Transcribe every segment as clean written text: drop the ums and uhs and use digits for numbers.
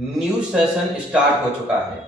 New session start हो चुका है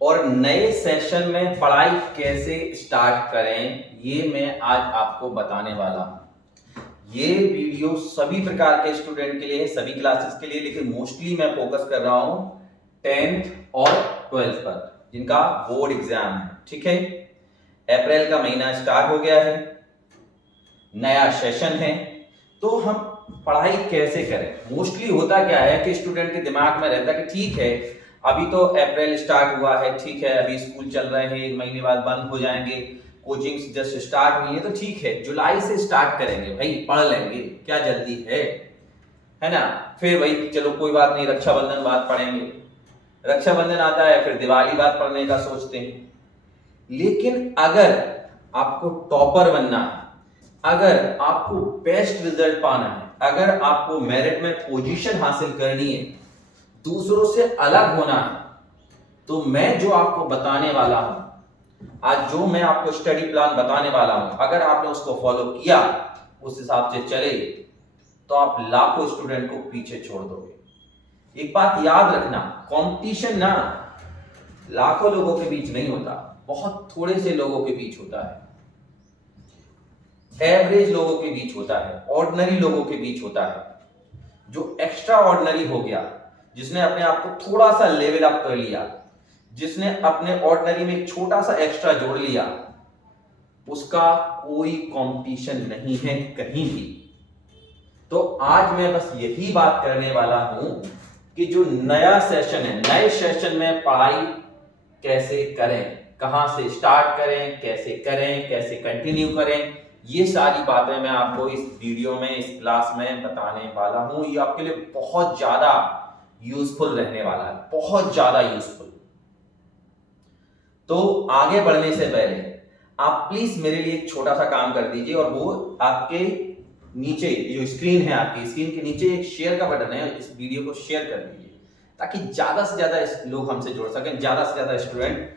और नए सेशन में पढ़ाई कैसे स्टार्ट करें ये मैं आज आपको बताने वाला हूं। ये वीडियो सभी प्रकार के स्टूडेंट के लिए, सभी क्लासेस के लिए, लेकिन मोस्टली मैं फोकस कर रहा हूं 10th और 12th पर, जिनका बोर्ड एग्जाम है। ठीक है, अप्रैल का महीना स्टार्ट हो गया है, नया सेशन है, तो हम पढ़ाई कैसे करें। मोस्टली होता क्या है कि स्टूडेंट के दिमाग में रहता है कि ठीक है, अभी तो अप्रैल स्टार्ट हुआ है, ठीक है, अभी स्कूल चल रहे हैं, 1 महीने बाद बंद हो जाएंगे, कोचिंग जस्ट स्टार्ट हुई है, तो ठीक है, जुलाई से स्टार्ट करेंगे, भाई पढ़ लेंगे, क्या जल्दी है ना। फिर भाई चलो कोई बात नहीं, रक्षाबंधन बाद पढ़ेंगे, रक्षाबंधन आता है, फिर दिवाली बाद पढ़ने का सोचते हैं। लेकिन अगर आपको टॉपर बनना है, अगर आपको बेस्ट रिजल्ट पाना है, अगर आपको मेरिट में पोजीशन हासिल करनी है, दूसरों से अलग होना है, तो मैं जो आपको बताने वाला हूं आज, जो मैं आपको स्टडी प्लान बताने वाला हूं, अगर आपने उसको फॉलो किया, उस हिसाब से चले, तो आप लाखों स्टूडेंट को पीछे छोड़ दोगे। एक बात याद रखना, कंपटीशन ना लाखों लोगों के बीच नहीं होता, बहुत थोड़े से लोगों के बीच होता है, एवरेज लोगों के बीच होता है, ऑर्डिनरी लोगों के बीच होता है। जो एक्स्ट्रा ऑर्डिनरी हो गया, जिसने अपने आप को थोड़ा सा लेवल अप कर लिया, जिसने अपने ऑर्डिनरी में एक छोटा सा एक्स्ट्रा जोड़ लिया, उसका कोई कंपटीशन नहीं है कहीं भी। तो आज मैं बस यही बात करने वाला हूं कि जो नया सेशन है, नए सेशन में पढ़ाई कैसे करें, कहां से स्टार्ट करें, कैसे कंटिन्यू करें, ये सारी बातें मैं आपको इस वीडियो में, इस क्लास में बताने वाला हूं। ये आपके लिए बहुत ज्यादा यूजफुल रहने वाला है, बहुत ज्यादा यूजफुल। तो आगे बढ़ने से पहले आप प्लीज मेरे लिए एक छोटा सा काम कर दीजिए, और वो आपके नीचे जो स्क्रीन है, आपकी स्क्रीन के नीचे एक शेयर का बटन है, इस वीडियो को शेयर कर दीजिए, ताकि ज्यादा से ज्यादा लोग हमसे जुड़ सकें, ज्यादा से ज्यादा स्टूडेंट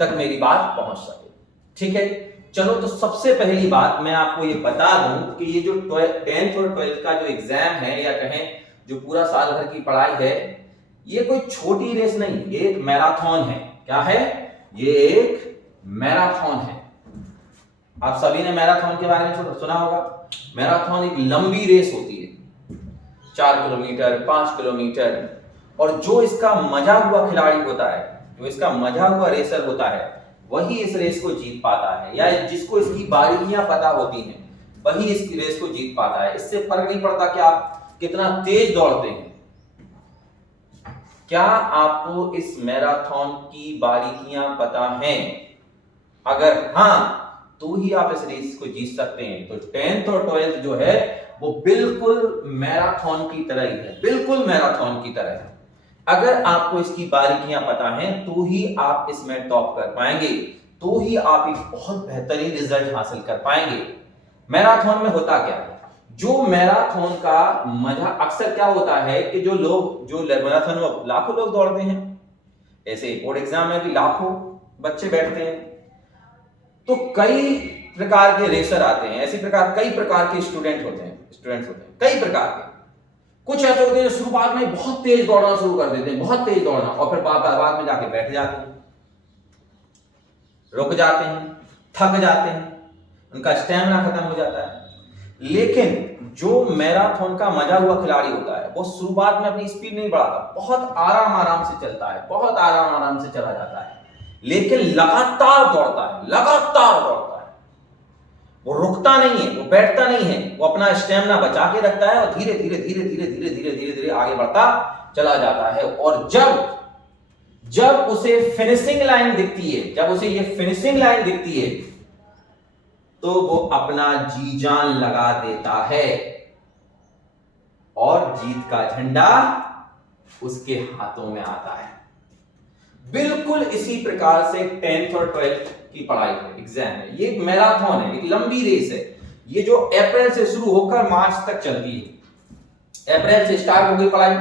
तक मेरी बात पहुंच सके। ठीक है, चलो, तो सबसे पहली बात मैं आपको ये बता दूं कि ये जो 10th और 12th का जो एग्जाम है, या कहें जो पूरा साल भर की पढ़ाई है, ये कोई छोटी रेस नहीं, ये एक मैराथन है। क्या है? ये एक मैराथन है। आप सभी ने मैराथन के बारे में सुना होगा। मैराथन एक लंबी रेस होती है, 4 किलोमीटर, 5 किलोमीटर, और जो इसका मजा हुआ खिलाड़ी होता है, जो इसका मजा हुआ रेसर होता है, वही इस रेस को जीत पाता है, या जिसको इसकी बारीकियां पता होती हैं, वही इस रेस को जीत पाता है। इससे फर्क नहीं पड़ता कि आप कितना तेज दौड़ते हैं। क्या आपको इस मैराथन की बारीकियां पता हैं? अगर हां, तो ही आप इस रेस को जीत सकते हैं। तो 10th और 12th जो है वो बिल्कुल मैराथन की तरह ही है, बिल्कुल मैराथन की तरह है। अगर आपको इसकी बारीकियां पता हैं, तो ही आप इसमें टॉप कर पाएंगे, तो ही आप एक बहुत बेहतरीन रिजल्ट हासिल कर पाएंगे। मैराथन में होता क्या है? जो मैराथन का मजा अक्सर क्या होता है कि जो मैराथन में लाखों लोग दौड़ते हैं, ऐसे बोर्ड एग्जाम में भी लाखों बच्चे बैठते हैं, तो कई प्रकार के रेसर आते हैं, कई प्रकार के स्टूडेंट्स होते हैं, कई प्रकार के। कुछ ऐसे होते हैं जो शुरुआत में बहुत तेज दौड़ना शुरू कर देते हैं, बहुत तेज दौड़ना, और फिर बाद में जाके बैठ जाते हैं, रुक जाते हैं, थक जाते हैं, उनका स्टैमिना खत्म हो जाता है। लेकिन जो मैराथन का मजा हुआ खिलाड़ी होता है, वो शुरुआत में अपनी स्पीड नहीं बढ़ाता, बहुत आराम से चलता है, बहुत आराम से चला जाता है, लेकिन लगातार दौड़ता है, वो रुकता नहीं है, वो बैठता नहीं है, वो अपना स्टैमिना बचा के रखता है, और धीरे धीरे आगे बढ़ता चला जाता है। और जब उसे फिनिशिंग लाइन दिखती है, जब उसे ये फिनिशिंग लाइन दिखती है, तो वो अपना जी जान लगा देता है, और जीत का झंडा उसके हाथों में आता है। बिल्कुल इसी प्रकार से 10th और 12th की पढ़ाई है, एग्जाम है, ये एक मैराथन है, एक लंबी रेस है। ये जो अप्रैल से शुरू होकर मार्च तक चलती है, अप्रैल से स्टार्ट हो गई पढ़ाई,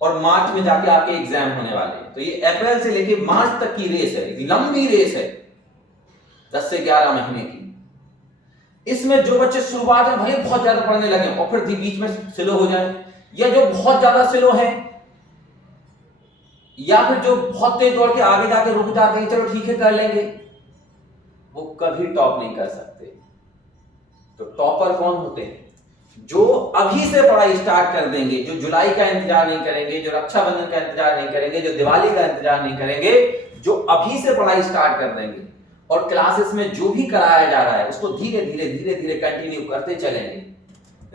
और मार्च में जाके आपके एग्जाम होने वाले हैं। तो ये अप्रैल से लेके मार्च तक की रेस है, एक लंबी रेस है, 10 से 11 महीने की। इसमें जो बच्चे शुरुआत में भले बहुत ज्यादा पढ़ने लगे और फिर बीच में स्लो हो जाए, या जो बहुत ज्यादा स्लो है या फिर जो बहुत तेज दौड़ के आगे जाके रुक जाते हैं, चलो ठीक है कर लेंगे, वो कभी टॉप नहीं कर सकते। तो टॉपर कौन होते हैं? जो अभी से पढ़ाई स्टार्ट कर देंगे, जो जुलाई का इंतजार नहीं करेंगे, जो रक्षाबंधन का इंतजार नहीं करेंगे, जो दिवाली का इंतजार नहीं करेंगे, जो अभी से पढ़ाई स्टार्ट कर देंगे और क्लासेस में जो भी कराया जा रहा है उसको धीरे धीरे धीरे धीरे कंटिन्यू करते चलेंगे,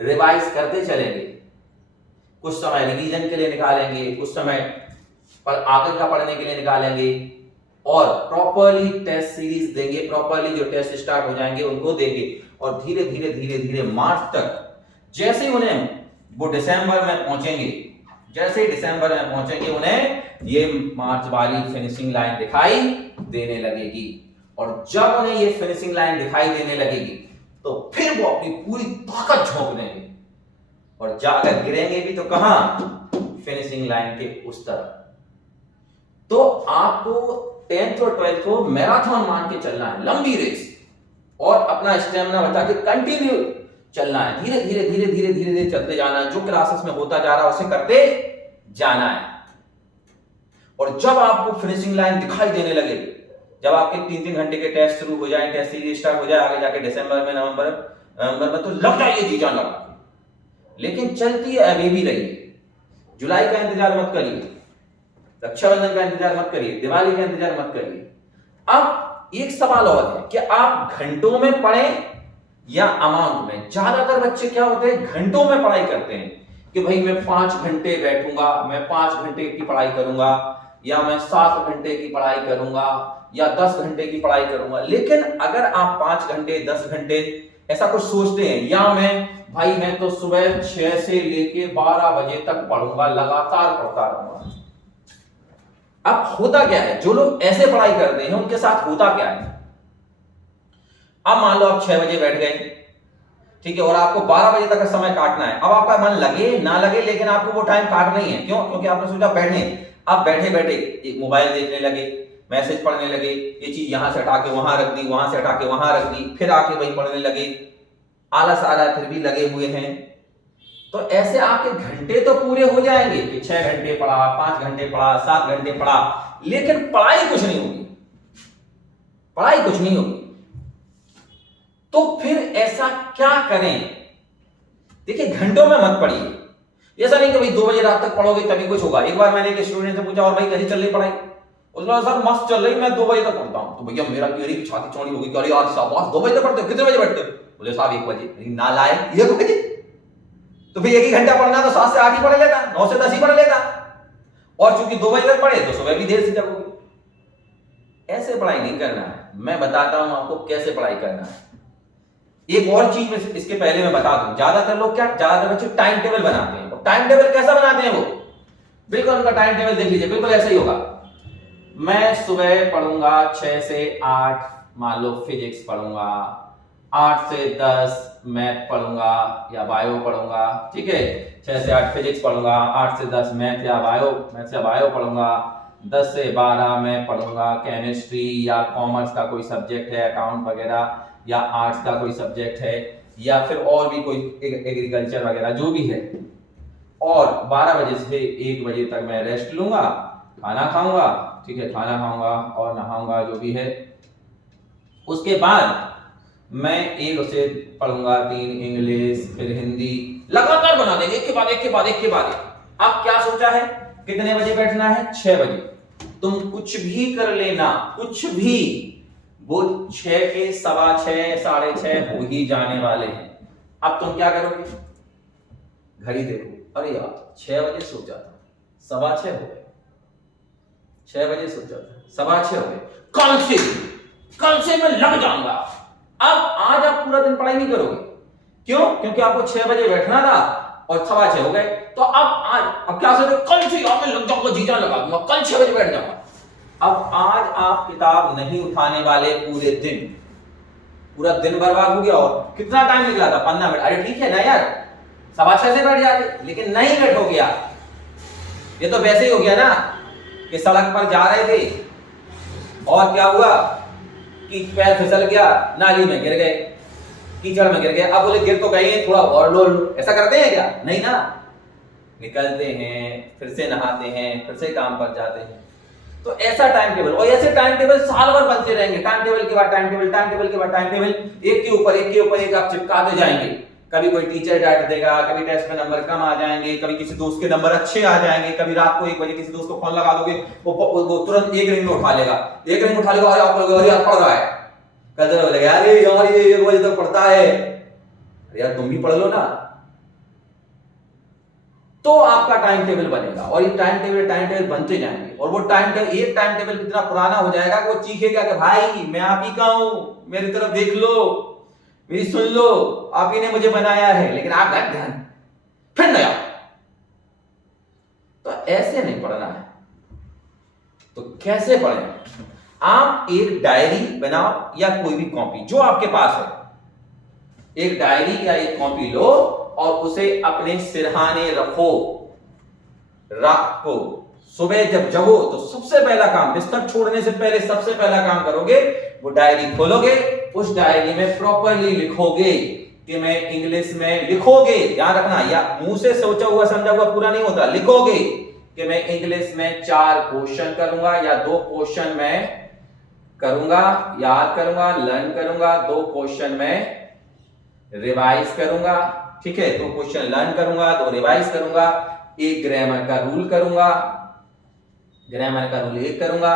रिवाइज करते चलेंगे। कुछ समय रिवीजन के लिए निकालेंगे, कुछ समय पर आगे का पढ़ने के लिए निकालेंगे और प्रॉपर्ली टेस्ट सीरीज देंगे, प्रॉपर्ली जो टेस्ट स्टार्ट हो जाएंगे उनको देंगे और धीरे धीरे धीरे धीरे मार्च तक, जैसे उन्हें वो दिसंबर में पहुंचेंगे, जैसे ही दिसंबर में पहुंचेंगे उन्हें ये मार्च वाली फिनिशिंग लाइन दिखाई देने लगेगी और जब उन्हें ये फिनिशिंग लाइन दिखाई देने लगेगी तो फिर वो अपनी पूरी ताकत झोंक देंगे और जाकर गिरेंगे भी तो कहां? फिनिशिंग लाइन के उस तरफ। तो आपको 10th और 12th को मैराथन मान के चलना है, लंबी रेस, और अपना स्टेमिना बचा के कंटिन्यू चलना है, धीरे धीरे धीरे धीरे धीरे धीरे चलते जाना है, जो क्लासेस में होता जा रहा है उसे करते जाना है। और जब आपको फिनिशिंग लाइन दिखाई देने लगे, जब आपके 3-3 घंटे के टेस्ट शुरू हो जाए, टेस्ट सीरीज स्टार्ट हो जाए, आगे जाके दिसंबर में, नवंबर में, तो लग जाइए जी जान लगा, लेकिन चलती है अभी भी रहिए। जुलाई का इंतजार मत करिए, रक्षाबंधन का इंतजार मत करिए, दिवाली का इंतजार मत करिए। अब एक सवाल और है कि आप घंटों में पढ़ें या अमाउंट में। ज्यादातर बच्चे क्या होते हैं, घंटों में पढ़ाई करते हैं कि भाई मैं 5 घंटे बैठूंगा, मैं 5 घंटे की पढ़ाई करूंगा, या मैं 7 घंटे की पढ़ाई करूंगा, या 10 घंटे की पढ़ाई करूंगा। लेकिन अगर आप 5 घंटे 10 घंटे ऐसा कुछ सोचते हैं, या मैं तो सुबह 6 से लेके 12 बजे तक पढ़ूंगा, लगातार पढ़ता रहूंगा। अब होता क्या है, जो लोग ऐसे पढ़ाई करते हैं उनके साथ होता क्या है, अब मान लो आप 6 बजे बैठ गए, ठीक है, और आपको 12 बजे तक का समय काटना है। अब आपका मन लगे ना लगे, लेकिन आपको वो टाइम काटना ही है। क्यों? क्योंकि आपने सोचा बैठे, अब बैठे बैठे एक मोबाइल देखने लगे, मैसेज पढ़ने लगे, ये चीज यहां से हटा के वहां रख दी, वहां से हटा के वहां रख दी, फिर आके वही पढ़ने लगे, आलस आ रहा है फिर भी लगे हुए हैं। तो ऐसे आपके घंटे तो पूरे हो जाएंगे कि 6 घंटे पढ़ा, 5 घंटे पढ़ा, 7 घंटे पढ़ा, लेकिन पढ़ाई कुछ नहीं होगी, पढ़ाई कुछ नहीं होगी। तो फिर ऐसा क्या करें? देखिए, घंटों में मत पढ़िए। ऐसा नहीं कि भाई 2 बजे रात तक पढ़ोगे तभी कुछ होगा। एक बार मैंने एक स्टूडेंट से पूछा, और भाई कैसी चल रही पढ़ाई? उसने कहा सर मस्त चल रही, मैं 2 बजे तक पढ़ता हूं। तो भैया मेरी छाती चौड़ी होगी, अरे यार शाबाश, 2 बजे तक पढ़ते हो? कितने बजे बैठते हो? बोले साहब 1 बजे। ना लाए 1 बजे, तो फिर 1 ही घंटा पढ़ना तो 7 से 8 ही पढ़ लेगा, 9 से 10 ही पढ़ लेगा। और चूंकि 2 बजे तक पढ़े तो सुबह भी देर से जगोगे। ऐसे पढ़ाई नहीं करना है। मैं बताता हूं आपको कैसे पढ़ाई करना है। एक और चीज में इसके पहले मैं बता दूं, ज्यादातर लोग ज्यादातर बच्चे टाइम टेबल बनाते हैं। और टाइम टेबल कैसा बनाते हैं वो? बिल्कुल उनका टाइम टेबल देख लीजिए, बिल्कुल ऐसा ही होगा। मैं सुबह पढ़ूंगा 6 से 8, मान लो फिजिक्स पढ़ूंगा, 8 से 10 मैथ पढ़ूंगा या बायो पढ़ूंगा, ठीक है। 6 से 8 फिजिक्स पढ़ूंगा, 8 से 10 मैथ या बायो पढ़ूंगा, 10 से 12 मैं पढ़ूंगा केमिस्ट्री या कॉमर्स का कोई सब्जेक्ट है, अकाउंट वगैरह, या आर्ट्स का कोई सब्जेक्ट है, या फिर और भी कोई एग्रीकल्चर वगैरह जो भी है। और 12 बजे से 1 बजे तक मैं रेस्ट लूंगा, खाना खाऊंगा, ठीक है, खाना खाऊंगा और नहाऊंगा जो भी है। उसके बाद मैं 1 से पढ़ूंगा 3 इंग्लिश, फिर हिंदी, लगातार बना देंगे, एक के बाद एक के बाद एक के बाद एक। अब क्या सोचा है, कितने बजे बैठना है? 6 बजे। तुम कुछ भी कर लेना, कुछ भी, वो 6 के 6:15, 6:30 हो ही जाने वाले हैं। अब तुम क्या करोगे? घड़ी देखो, अरे यार 6 बजे सो जाता, 6:15 हो गए, 6 बजे सो जाता, 6:15 हो गए, कल से मैं लग जाऊंगा। अब आज आप पूरा दिन पढ़ाई नहीं करोगे। क्यों? क्योंकि आपको 6 बजे बैठना था और 6:15 हो गए। तो अब क्या सोचो, कल से आप लग जाऊंगा, जी जान लगा दूंगा, कल 6 बजे बैठ जाऊंगा। अब आज आप किताब नहीं उठाने वाले पूरे दिन, पूरा दिन बर्बाद हो गया। और कितना टाइम निकला था? 15 मिनट। अरे ठीक है ना यार, 6:15 से बैठ जाते, लेकिन नहीं बैठोगे आप। ये तो वैसे ही हो गया ना कि सड़क पर जा रहे थे और क्या हुआ कि पैर फिसल गया, नाली में गिर गए, कीचड़ में गिर गए। अब बोले गिर तो गए, थोड़ा और लो, ऐसा करते हैं क्या? नहीं ना। निकलते हैं, फिर से नहाते हैं, फिर से काम पर जाते हैं। तो ऐसा टाइम टेबल, और ऐसे टाइम टेबल साल भर बनते रहेंगे, टाइम टेबल के बाद टाइम टेबल, टाइम टेबल के बाद टाइम टेबल, एक के ऊपर एक आप चिपकाते जाएंगे। कभी कोई टीचर डांट देगा, कभी टेस्ट में नंबर कम आ जाएंगे, कभी किसी दोस्त के नंबर अच्छे आ जाएंगे, कभी रात को 1 बजे किसी दोस्त को फोन लगा दोगे, वो तुरंत एक रिंग में उठा लेगा, एक रिंग उठा लेगा, अरे आप लोग यार पढ़ रहा है, कहते बोले यार ये 1 बजे तक पढ़ता है, अरे यार तुम भी पढ़ लो ना। तो आपका टाइम टेबल बनेगा, और ये टाइम टेबल बनते जाएंगे, और वो टाइम टेबल इतना पुराना हो जाएगा कि वो चीखेगा कि भाई मैं आप ही का हूं, मेरी तरफ देख लो, मेरी सुन लो, आप ही ने मुझे बनाया है, लेकिन आप ध्यान फिर नया। तो ऐसे नहीं पढ़ना है। तो कैसे पढ़ें? आप एक डायरी बनाओ या कोई भी कॉपी जो आपके पास है, एक डायरी या एक कॉपी लो और उसे अपने सिरहाने रखो। रात को सुबह जब जगो तो सबसे पहला काम, बिस्तर छोड़ने से पहले सबसे पहला काम करोगे, वो डायरी खोलोगे, उस डायरी में प्रॉपरली लिखोगे कि मैं इंग्लिश में, लिखोगे ध्यान रखना, या मुंह से सोचा हुआ समझा हुआ पूरा नहीं होता, लिखोगे कि मैं इंग्लिश में 4 क्वेश्चन करूंगा या 2 क्वेश्चन मैं करूंगा, याद करूंगा, लर्न करूंगा, 2 क्वेश्चन में रिवाइज करूंगा, ठीक है, 2 क्वेश्चन लर्न करूंगा, 2 रिवाइज करूंगा, एक ग्रामर का रूल करूंगा, ग्रामर का रूल 1 करूंगा,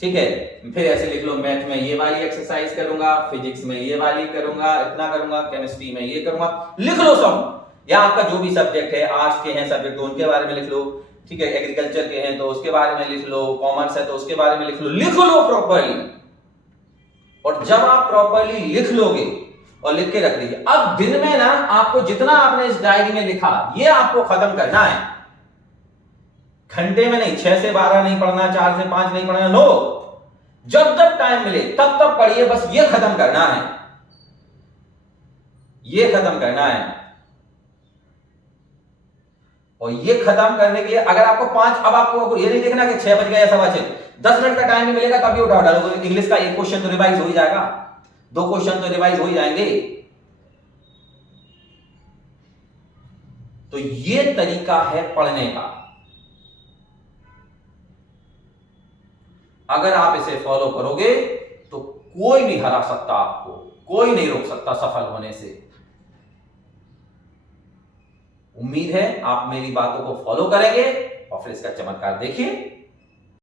ठीक है, फिर ऐसे लिख लो, मैथ में ये वाली एक्सरसाइज करूंगा, फिजिक्स में ये वाली करूंगा, इतना करूंगा, केमिस्ट्री में ये करूंगा, लिख लो सब, या आपका जो भी सब्जेक्ट है, आर्ट्स के हैं सब्जेक्ट तो उनके बारे में लिख लो, ठीक है, एग्रीकल्चर के हैं तो उसके बारे में लिख लो, कॉमर्स है तो उसके बारे में लिख लो प्रॉपरली। और जब आप प्रॉपरली लिख लोगे और लिख के रख दीजिए, अब दिन में ना आपको जितना आपने इस डायरी में लिखा ये आपको खत्म करना है, घंटे में नहीं, 6 से 12 नहीं पढ़ना, 4 से 5 नहीं पढ़ना, नो, जब जब टाइम मिले तब तब पढ़िए, बस ये खत्म करना है, ये खत्म करना है। और ये खत्म करने के लिए अगर आपको 5, अब आपको ये नहीं देखना कि 6 बज गए या 6:15, 10 मिनट का टाइम ही मिलेगा तब भी उठा डालो, इंग्लिश का 1 क्वेश्चन तो रिवाइज हो ही जाएगा, 2 क्वेश्चन तो रिवाइज हो ही जाएंगे। तो ये तरीका है पढ़ने का। अगर आप इसे फॉलो करोगे तो कोई नहीं हरा सकता आपको, कोई नहीं रोक सकता सफल होने से। उम्मीद है आप मेरी बातों को फॉलो करेंगे और फिर इसका चमत्कार देखिए।